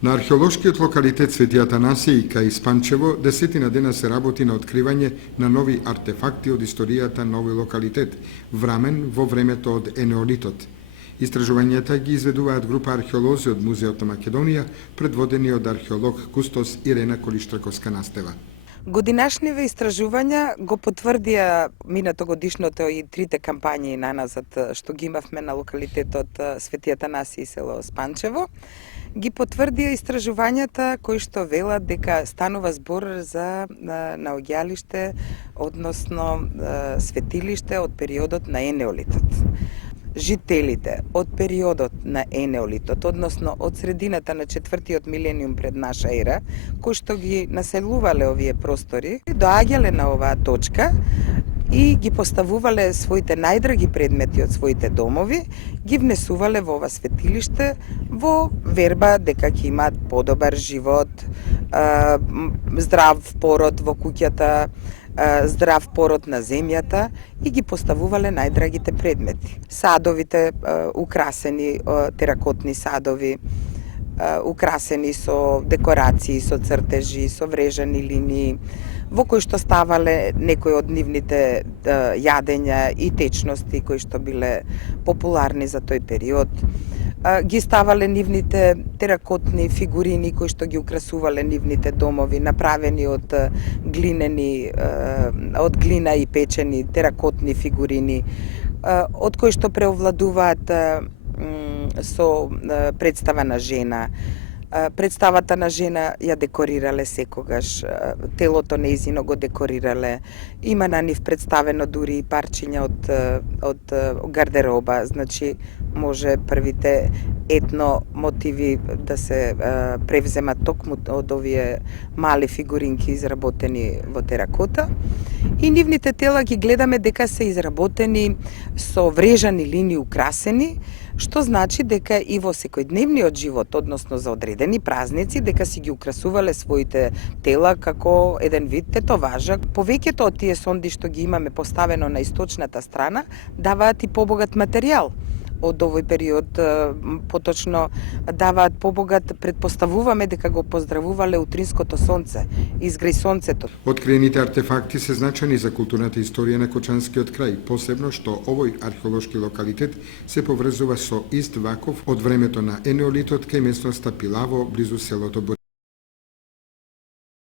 На археолошкиот локалитет Свети Атанасиј кај Спанчево, 10 дена се работи на откривање на нови артефакти од историјата на овој локалитет, врамен во времето од Енеолитот. Истражувањата ги изведуваат група археолози од Музеот на Македонија, предводени од археолог кустос Ирена Колиштраковска-Настева. Годинашниве истражувања го потврдија минатогодишното и трите кампањи наназад што ги имавме на локалитетот Свети Атанасиј село Спанчево. Ги потврдија истражувањата кои што велат дека станува збор за наоѓалиште, односно светилиште од периодот на Енеолитот. Жителите од периодот на Енеолитот, односно од средината на 4-тиот милениум пред наша ера, кои што ги населувале овие простори, доаѓале на оваа точка и ги поставувале своите најдраги предмети од своите домови, ги внесувале во ова светилиште во верба дека ќе имаат подобар живот, здрав пород во куќата, здрав пород на земјата и ги поставувале најдрагите предмети. Садовите украсени, теракотни садови, украсени со декорации, со цртежи, со врежани линии, во кои што ставале некои од нивните јадења и течности кои што биле популарни за тој период. Ги ставале нивните теракотни фигурини кои што ги украсувале нивните домови, направени од глина и печени теракотни фигурини, од кои што преовладуваат со представа на жена. Представата на жена ја декорирале секогаш, телото нејзино го декорирале. Има на нив представено дури и парчиња од гардероба, значи може првите етно мотиви да се превземат токму од овие мали фигуринки изработени во теракота. И нивните тела ги гледаме дека се изработени со врежани линии украсени, што значи дека и во секојдневниот живот, односно за одредени празници, дека си ги украсувале своите тела како еден вид тетоважа. Повеќето од тие сонди што ги имаме поставено на источната страна, даваат и побогат материјал од овој период, поточно даваат побогат, предпоставуваме дека го поздравувале утринското сонце, изгреј сонцето. Откриените артефакти се значајни за културната историја на Кочанскиот крај, посебно што овој археолошки локалитет се поврзува со Ист Ваков од времето на Енеолитот кај местноста Пилаво, близу селото